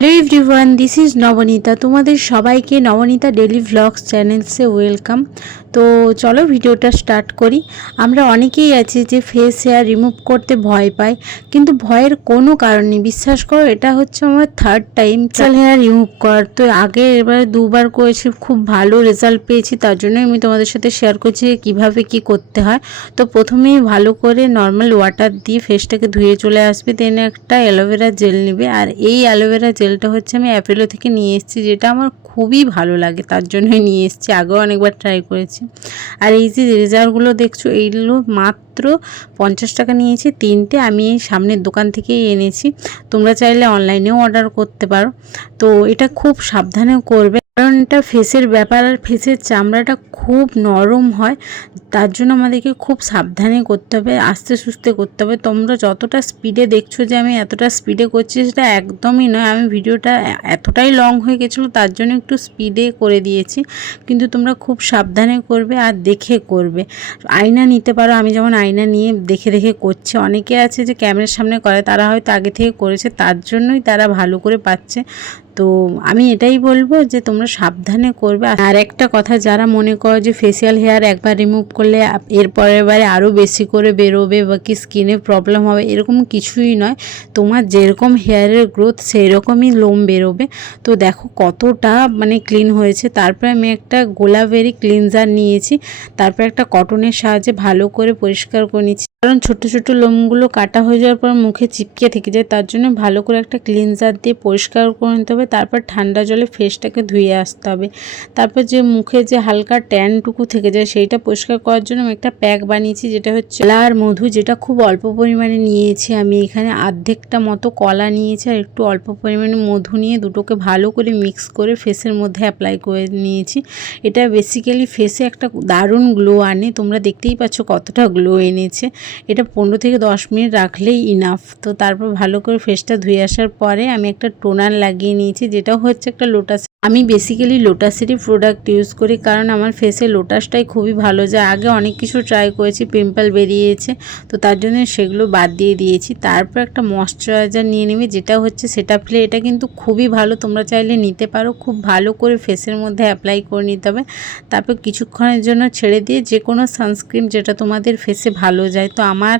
Hello everyone, this is Navneeta. तुम्हारे सबाइके Navneeta daily vlogs channel से वेलकाम। तो चलो भिडियोटा स्टार्ट करी। आमरा अनेकेई आछि जे फेस हेयर रिमुव करते भय पाई, किन्तु भयेर कोनो कारण नेই। विश्वास करो এটা হচ্ছে আমার third time facial hair remove করার। তো আগে এবার দুবার করেছি, খুব ভালো রেজাল্ট পেয়েছি। তার জন্যই আমি তোমাদের সাথে শেয়ার করছি কিভাবে কি করতে হয়। তো প্রথমেই ভালো করে নর্মাল ওয়াটার দিয়ে ফেসটাকে ধুয়ে চলে আসবে। দেন একটা অ্যালোভেরা জেল নেবে। আর এই অ্যালোভেরা জেলটা হচ্ছে আমি অ্যাপেলো থেকে নিয়ে এসেছি, যেটা আমার খুবই ভালো লাগে, তার জন্যই নিয়ে এসেছি। আগেও অনেকবার ট্রাই করেছি। আর এই যে রেজারগুলো দেখছো, এইগুলো মাত্র 50 টাকা নিয়েছি তিনটে। আমি এই সামনের দোকান থেকেই এনেছি। তোমরা চাইলে অনলাইনেও অর্ডার করতে পারো। তো এটা খুব সাবধানে করবে, কারণ এটা ফেসের ব্যাপার। আর ফেসের চামড়াটা খুব নরম হয়, তার জন্য আমাদেরকে খুব সাবধানে করতে হবে, আস্তে সুস্তে করতে হবে। তোমরা যতটা স্পিডে দেখছো যে আমি এতটা স্পিডে করছি, সেটা একদমই নয়। আমি ভিডিওটা এতটাই লং হয়ে গেছিলো, তার জন্য একটু স্পিডে করে দিয়েছি। কিন্তু তোমরা খুব সাবধানে করবে আর দেখে করবে। আয়না নিতে পারো, আমি যেমন আয়না নিয়ে দেখে দেখে করছি। অনেকে আছে যে ক্যামেরার সামনে করে, তারা হয়তো আগে থেকে করেছে, তার জন্যই তারা ভালো করে পাচ্ছে। তো আমি এটাই বলবো যে তোমরা সাবধানে করবে। আর একটা কথা, যারা মনে করো যে ফেসিয়াল হেয়ার একবার রিমুভ করলে এর পরের বারে আরও বেশি করে বেরোবে বা কি স্কিনে প্রবলেম হবে, এরকম কিছুই নয়। তোমার যেরকম হেয়ারের গ্রোথ সেই রকমই লোম বেরোবে। তো দেখো কতটা ক্লিন হয়েছে। তারপরে আমি একটা গোলাবেরি ক্লিনজার নিয়েছি, তারপর একটা কটনের সাহায্যে ভালো করে পরিষ্কার করে নিচ্ছি, কারণ ছোট ছোট লোমগুলো কাটা হয়ে যাওয়ার পর মুখে চিপকে থেকে যায়। তার জন্য ভালো করে একটা ক্লিনজার দিয়ে পরিষ্কার করে নিতে হবে। তারপর ঠান্ডা জলে ফেসটাকে ধুয়ে আসতে হবে। তারপর যে মুখে যে হালকা ট্যানটুকু থেকে যায়, সেইটা পরিষ্কার করার জন্য আমি একটা প্যাক বানিয়েছি, যেটা হচ্ছে কলা আর মধু, যেটা খুব অল্প পরিমাণে নিয়েছি। আমি এখানে অর্ধেকটা মতো কলা নিয়েছি আর একটু অল্প পরিমাণে মধু নিয়ে দুটোকে ভালো করে মিক্স করে ফেসের মধ্যে অ্যাপ্লাই করে নিয়েছি। এটা বেসিক্যালি ফেসে একটা দারুণ গ্লো আনে। তোমরা দেখতেই পাচ্ছ কতটা গ্লো এনেছে। এটা 15 থেকে 10 মিনিট রাখলেই ইনাফ। তো তারপর ভালো করে ফেসটা ধুয়ে আসার পরে আমি একটা টোনার লাগিয়ে নিয়েছি, যেটা হচ্ছে একটা লোটাস। আমি বেসিক্যালি লোটাসেরই প্রোডাক্ট ইউজ করি, কারণ আমার ফেসে লোটাসটাই খুবই ভালো যায়। আগে অনেক কিছু ট্রাই করেছি, পিম্পল বেরিয়েছে, তো তার জন্য সেগুলো বাদ দিয়ে দিয়েছি। তারপর একটা ময়শ্চারাইজার নিয়ে নেবে, যেটা হচ্ছে সেটাফিল। এটা কিন্তু খুবই ভালো, তোমরা চাইলে নিতে পারো। খুব ভালো করে ফেসের মধ্যে অ্যাপ্লাই করে নিতে হবে। তারপর কিছুক্ষণের জন্য ছেড়ে দিয়ে যে কোনো সানস্ক্রিন যেটা তোমাদের ফেসে ভালো যায়। তো আমার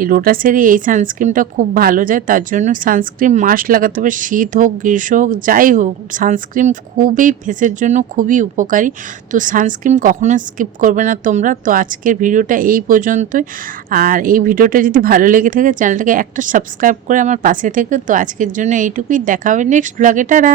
এই লোটাসেরই এই সানস্ক্রিনটা খুব ভালো যায়, তার জন্য সানস্ক্রিন মাস্ট লাগাতে হবে। শীত হোক, গ্রীষ্ম হোক, যাই হোক, সানস্ক্রিন খুবই ফেসের জন্য খুবই উপকারী। তো সানস্ক্রিন কখনো স্কিপ করবে না তোমরা। তো আজকের ভিডিওটা এই পর্যন্তই। আর এই ভিডিওটা যদি ভালো লেগে থাকে, চ্যানেলটাকে একটা সাবস্ক্রাইব করে আমার পাশে থেকে। তো আজকের জন্য এইটুকুই, দেখা হবে নেক্সট ব্লগে। টাটা।